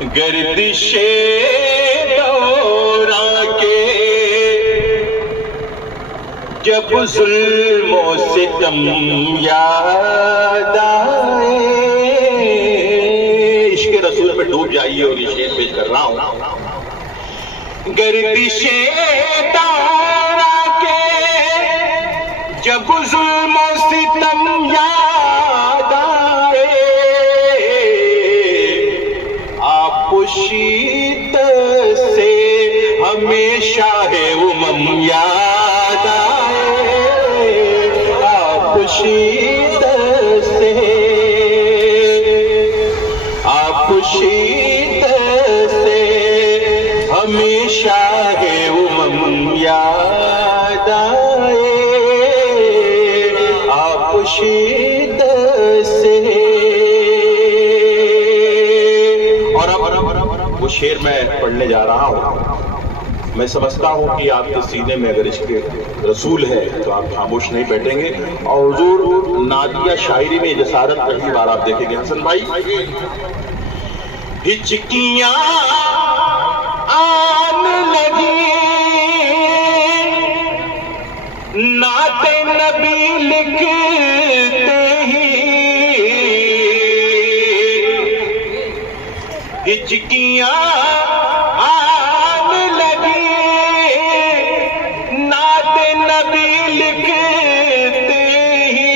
گردش دوران کے جب ظلم و ستم یاد آئے. عشق رسول میں ڈوب جائیے اور یہ شعر پیش کر رہا ہوں. گردش دوران کے جب ظلم و ستم یاد آئے آپ پوشید سے ہمیشہ ہے امم یاد آئے. آپ پوشید سے آپ پوشید سے ہمیشہ ہے امم یاد آئے. آپ پوشید سے. اور اب وہ شعر میں پڑھنے جا رہا ہوں. میں سمجھتا ہوں کہ آپ کے سینے میں اگر عشق رسول ہے تو آپ خاموش نہیں بیٹھیں گے. اور حضور نعتیہ شاعری میں جسارت پہلی بار آپ دیکھیں گے. حسن بھائی ہچکیاں آن لگی نعت نبی لکھتے ہی. ہچکیاں آن لگی نعت نبی لکھتے ہی.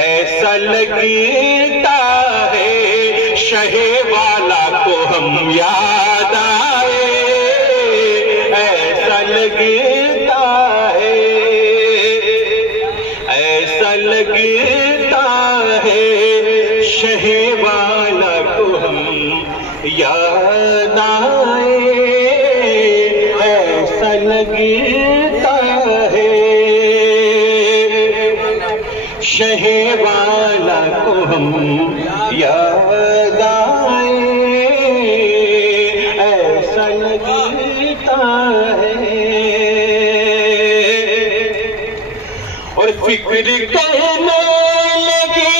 ایسا لگتا ہے شہ والا کو ہم یاد آئے. ایسا لگتا ہے ایسا لگتا ہے شہ والا کو ہم یاد آئے. ایسا لگتا ہے شہ والا کو ہم یاد آئے. ایسا لگتا ہے. اور فکر کرنے لگی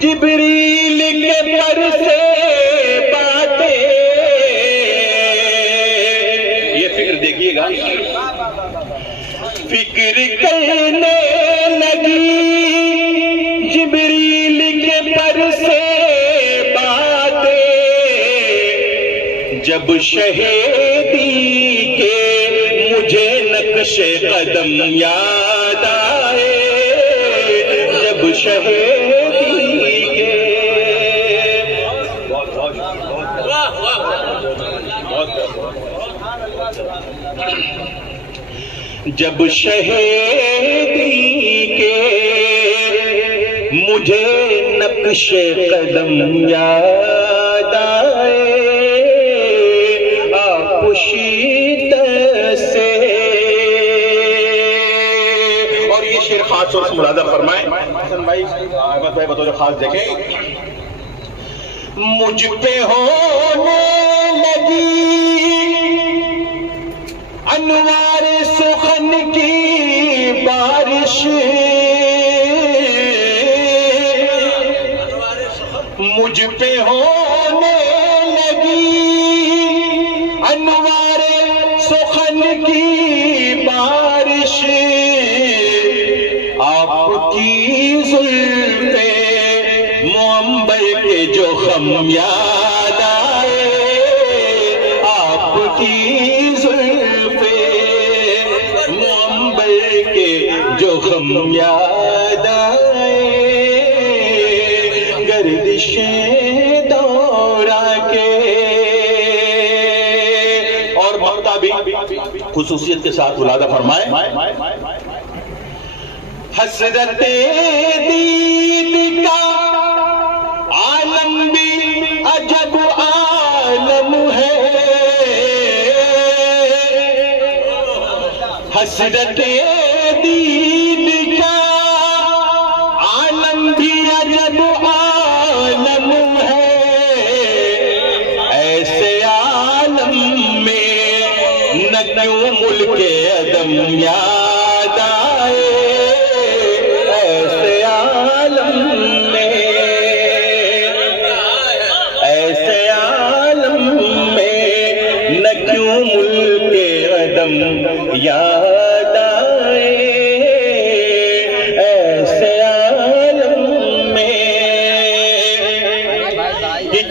جبریل کے پر سے باتیں. یہ فکر دیکھیے گا. فکر کرنے لگی جبریل کے پر سے باتیں. جب شہیدی کے مجھے نقش قدم یاد آئے. جب شہیدی کے جب شہیدی کے مجھے نقش قدم یاد آئے. آپ پوشید سے. اور یہ شعر خاص طور سے ملازہ فرمائیں. حسن بھائی احمد بھائی بطور خاص دیکھیں. مجھ پہ ہونے لگی انوار سخن کی بارش. مجھ پہ ہونے لگی انوار سخن کی بارش. آپ کی زلفیں معنبر کے جو خم یاد آئے. آپ کی جو غم یاد آئے. گردش دوران کے. اور مقطع بھی خصوصیت کے ساتھ ملازہ فرمائے. حسرت دید کا عالم بھی عجب عالم ہے. حسرت دید کا عالم بھی عجب عالم ہے. ایسے عالم میں نہ کیوں ملک عدم یاد آئے. ایسے عالم میں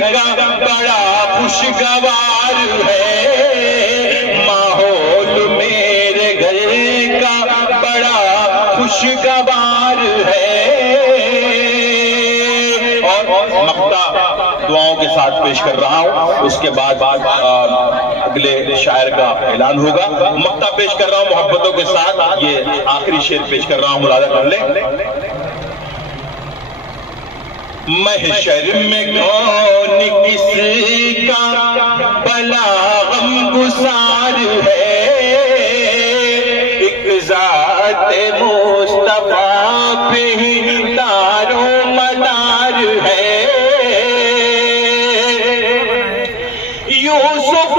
کا بڑا خوشگوار ہے، ماحول میرے گھر کا بڑا خوشگوار ہے۔ اور مقطع دعاؤں کے ساتھ پیش کر رہا ہوں، اس کے بعد اگلے شاعر کا اعلان ہوگا۔ مقطع پیش کر رہا ہوں محبتوں کے ساتھ، یہ آخری شعر پیش کر رہا ہوں، ملاحظہ کر لیں۔ محشر میں کون کس کا بلا غم گسار ہے، ایک ذات مصطفیٰ پہ ہی دار و مدار ہے۔ یوسف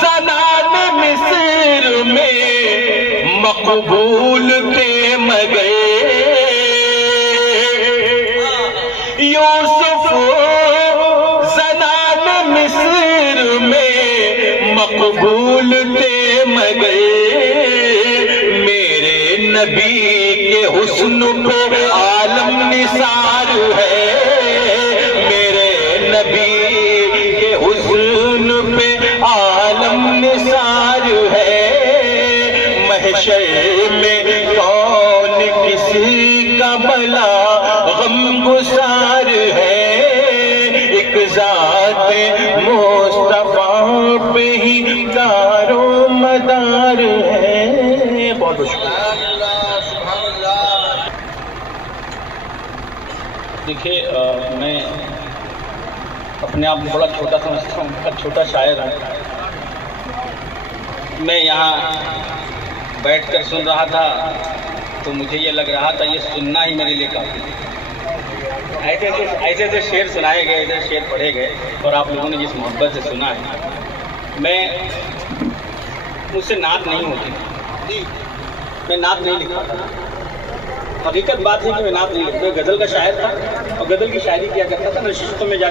زنان مصر میں مقبول تھے مگر، یوسف زنان مصر میں مقبول تھے مگر، میرے نبی کے حسن پہ عالم نثار ہے، میرے نبی کے حسن پہ عالم نثار ہے۔ محشر میں کون کسی کا بلا غم گسار ہے، ایک ذات مصطفیٰ پہ ہی دار و مدار ہے۔ بہت بہت شکریہ۔ دیکھیے، میں اپنے آپ کو بڑا چھوٹا سمجھتا ہوں، چھوٹا شاعر ہوں۔ میں یہاں بیٹھ کر سن رہا تھا تو مجھے یہ لگ رہا تھا یہ سننا ہی میرے لیے کافی ہے۔ ایسے شعر سنائے گئے، ایسے شعر پڑھے گئے، اور آپ لوگوں نے جس محبت سے سنا ہے، مجھ سے نعت نہیں ہوتی، میں نعت نہیں لکھتا۔ حقیقت بات ہے کہ میں نعت نہیں لکھتا، میں غزل کا شاعر تھا اور غزل کی شاعری کیا کرتا تھا، نشستوں میں جا کے